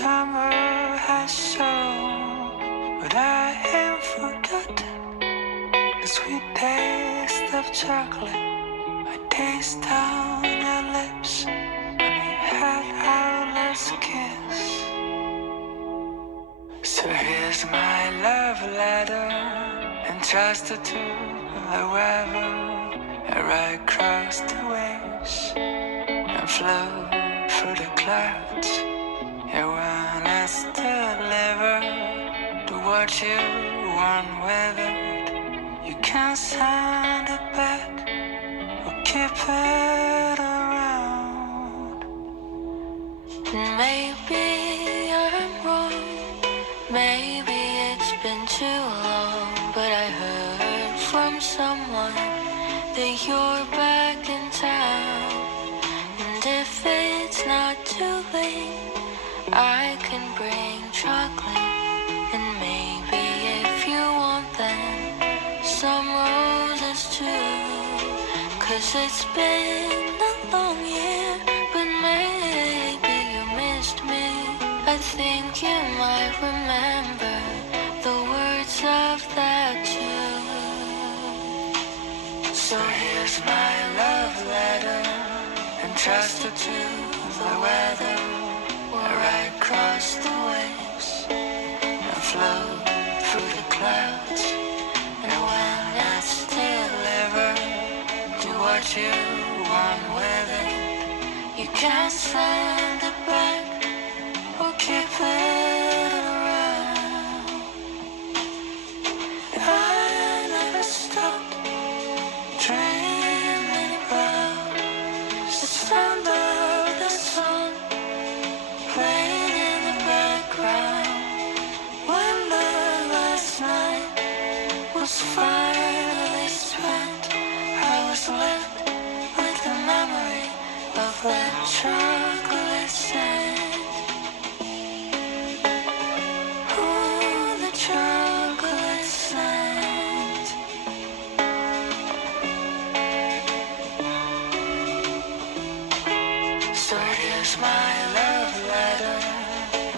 summer has shown, but I haven't forgotten the sweet taste of chocolate I taste on your lips when we had our last kiss. So here's my love letter, entrusted to the weather. I ride across the waves and flow through the clouds. Yeah, when it's delivered to what you want with it, you can send it back or keep it around. Maybe I'm wrong, maybe it's been too long, but I heard from someone that you're back in town. And if it's not too late, I can bring chocolate, and maybe if you want them, some roses too. 'Cause it's been a long year, but maybe you missed me. I think you might remember the words of that tune. So here's my love letter, entrusted to the weather. I ride across the waves and flow through the clouds. And when it's delivered, do what you want with it. You can send it back or keep it around. I never stopped dreaming about the sound of the sun playing in the background when the last night was finally spent. I was left with the memory of that chocolate scent. Ooh, the chocolate scent. So here's my love letter,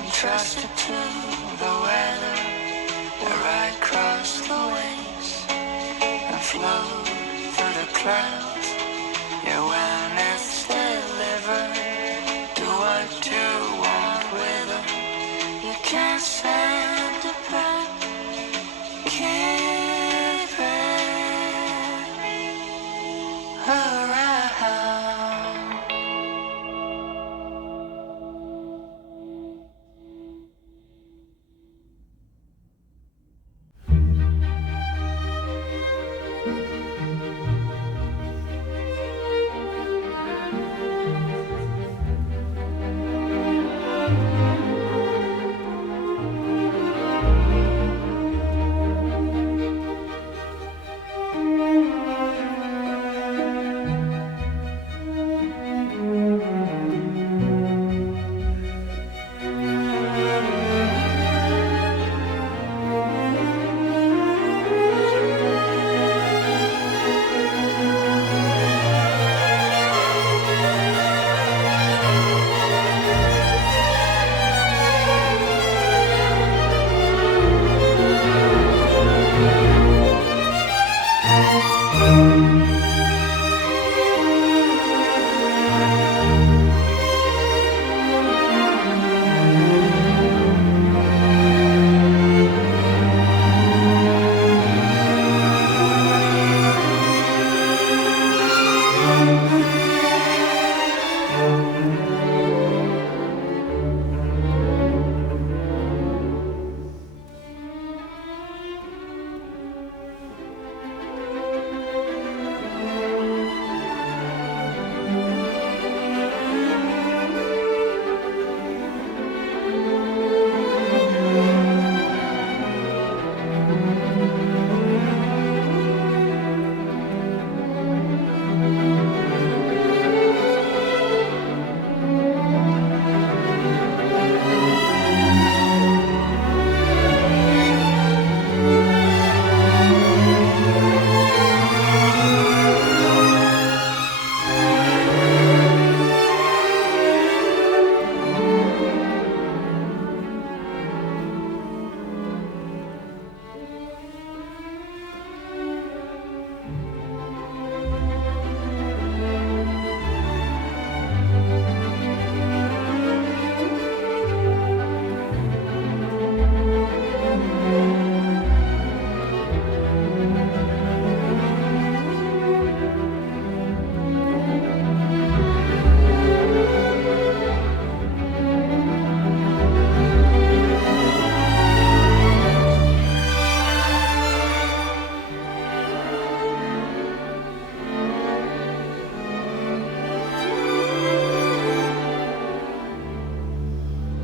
entrusted to the weather. I ride across the waves and flow through the clouds.